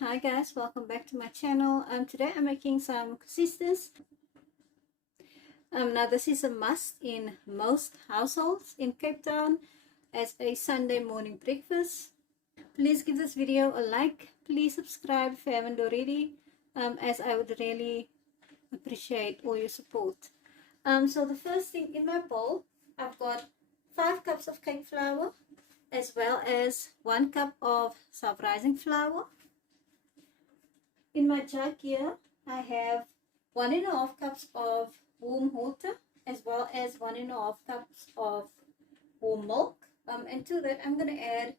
Hi guys, welcome back to my channel. Today I'm making some koesisters. Now this is a must in most households in Cape Town as a Sunday morning breakfast. Please give this video a like. Please subscribe if you haven't already, as I would really appreciate all your support. So the first thing in my bowl, I've got 5 cups of cake flour as well as 1 cup of self-rising flour. In my jug here, I have 1.5 cups of warm water as well as 1.5 cups of warm milk. And to that, I'm going to add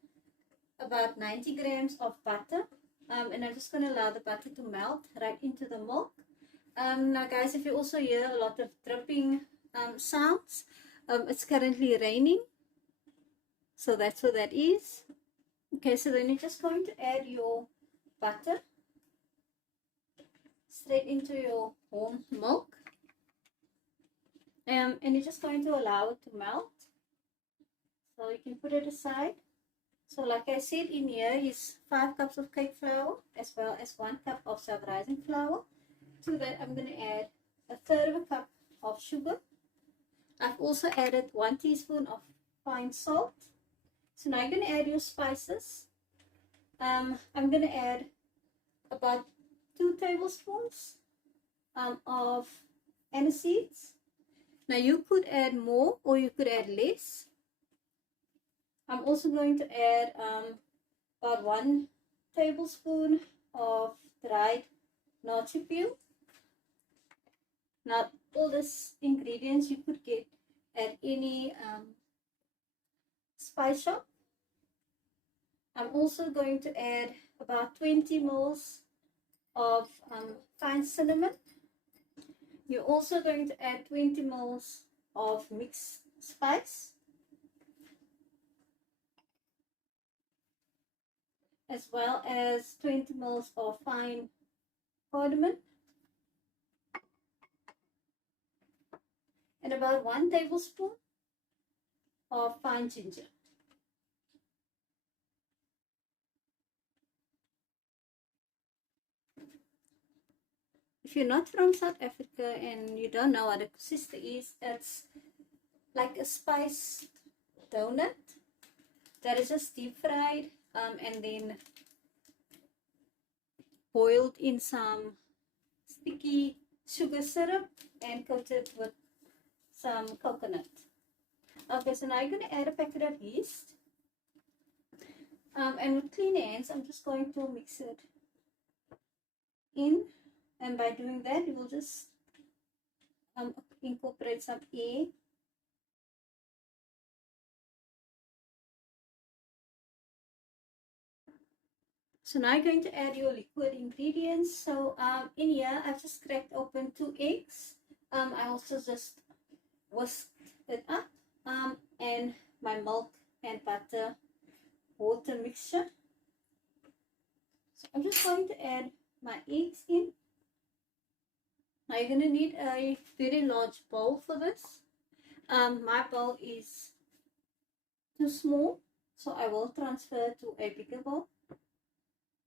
about 90 grams of butter. And I'm just going to allow the butter to melt right into the milk. Now guys, if you also hear a lot of dripping sounds, it's currently raining. So that's what that is. Okay, so then you're just going to add your butter straight into your warm milk, and you're just going to allow it to melt, so you can put it aside. So like I said, in here is 5 cups of cake flour as well as 1 cup of self-rising flour. To that I'm going to add 1/3 of a cup of sugar. I've also added 1 teaspoon of fine salt. So now you're going to add your spices. I'm going to add about 2 tablespoons of aniseeds. Now you could add more or you could add less. I'm also going to add about 1 tablespoon of dried naartie peel. Now all these ingredients you could get at any spice shop. I'm also going to add about 20 ml of fine cinnamon. You're also going to add 20 ml of mixed spice, as well as 20 ml of fine cardamom, and about 1 tablespoon of fine ginger. If you're not from South Africa and you don't know what a koesister is, it's like a spiced donut that is just deep fried and then boiled in some sticky sugar syrup and coated with some coconut. Okay, so now you're going to add a packet of yeast. And with clean hands, I'm just going to mix it in. And by doing that, you will just incorporate some air. So now you're going to add your liquid ingredients. So in here, I've just cracked open 2 eggs. I also just whisked it up. And my milk and butter water mixture. So I'm just going to add my eggs in. Now you're going to need a very large bowl for this. My bowl is too small, so I will transfer to a bigger bowl.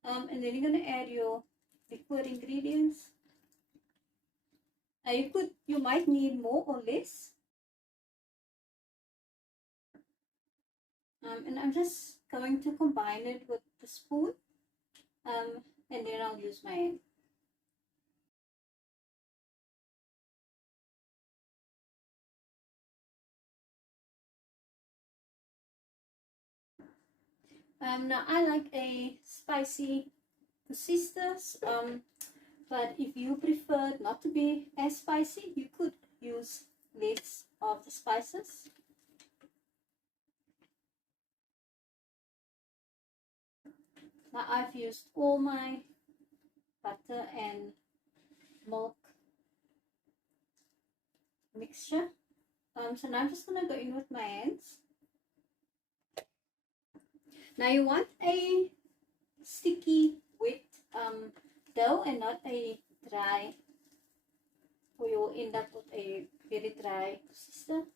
And then you're going to add your liquid ingredients. Now you might need more or less. And I'm just going to combine it with the spoon, and then I'll use my hand. Now I like a spicy koesisters, but if you prefer not to be as spicy, you could use less of the spices. Now I've used all my butter and milk mixture. So now I'm just going to go in with my hands. Now you want a sticky, wet dough and not a dry, or you'll end up with a very dry koesister.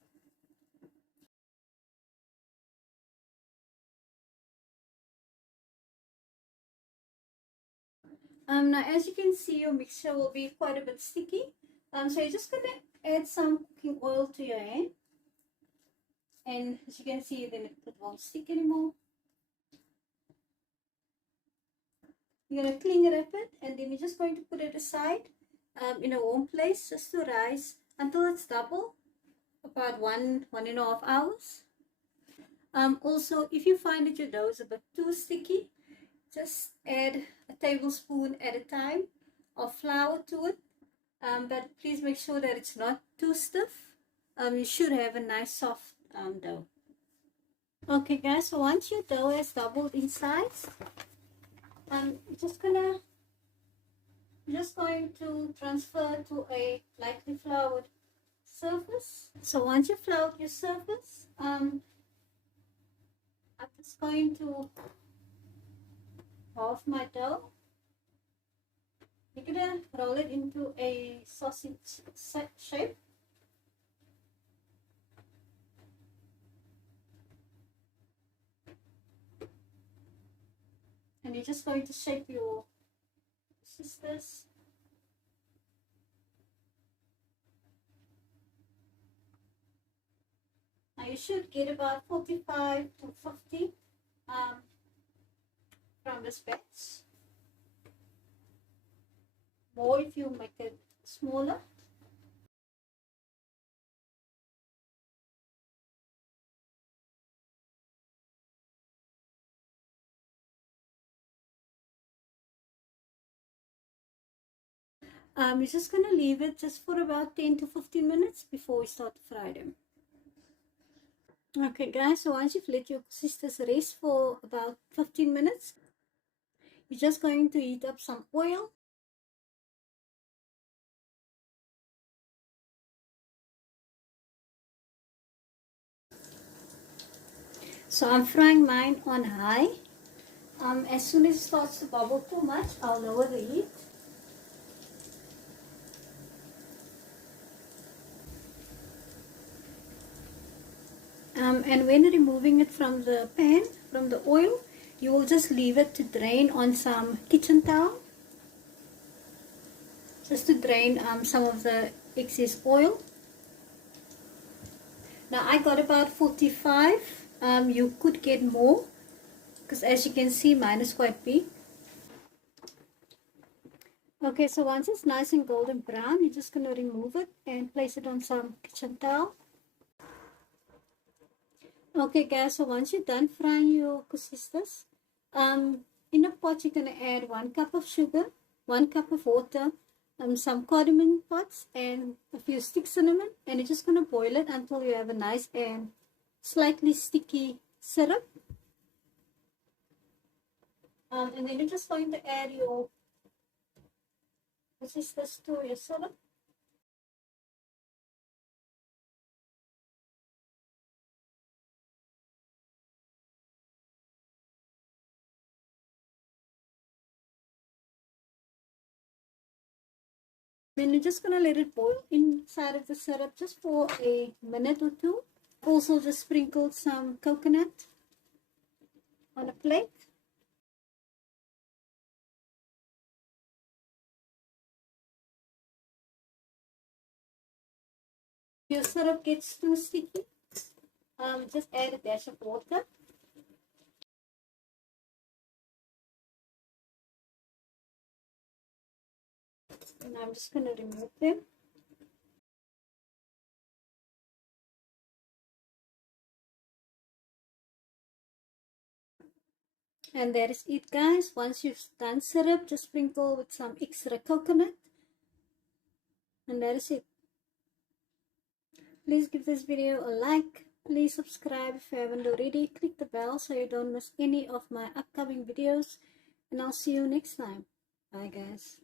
Now as you can see, your mixture will be quite a bit sticky. So you're just gonna add some cooking oil to your hand, and as you can see, then it won't stick anymore. You're gonna cling wrap it, and then you're just going to put it aside in a warm place just to rise until it's double, about 1.5 hours. Also, if you find that your dough is a bit too sticky, just add a tablespoon at a time of flour to it, but please make sure that it's not too stiff. You should have a nice soft dough. Okay guys, so once your dough has doubled in size, you're just going to transfer to a lightly floured surface. So once you floured your surface, I'm just going to half my dough. You're gonna roll it into a sausage shape. And you're just going to shape your sisters. Now you should get about 45 to 50 from this batch. More if you make it smaller. You're just going to leave it just for about 10 to 15 minutes before we start to fry them. Okay guys, so once you've let your sisters rest for about 15 minutes, you're just going to heat up some oil. So I'm frying mine on high. As soon as it starts to bubble too much, I'll lower the heat. And when removing it from the pan, from the oil, you will just leave it to drain on some kitchen towel. Just to drain some of the excess oil. Now I got about 45. You could get more, because as you can see, mine is quite big. Okay, so once it's nice and golden brown, you're just going to remove it and place it on some kitchen towel. Okay guys, so once you're done frying your koesisters, in a pot you're going to add 1 cup of sugar, 1 cup of water, some cardamom pods, and a few sticks of cinnamon, and you're just going to boil it until you have a nice and slightly sticky syrup. And then you're just going to add your koesisters to your syrup. Then you're just going to let it boil inside of the syrup just for a minute or two. Also just sprinkled some coconut on a plate. Your syrup gets too sticky, just add a dash of water. And I'm just going to remove them. And that is it guys. Once you've done syrup, just sprinkle with some extra coconut. And that is it. Please give this video a like. Please subscribe if you haven't already. Click the bell so you don't miss any of my upcoming videos. And I'll see you next time. Bye guys.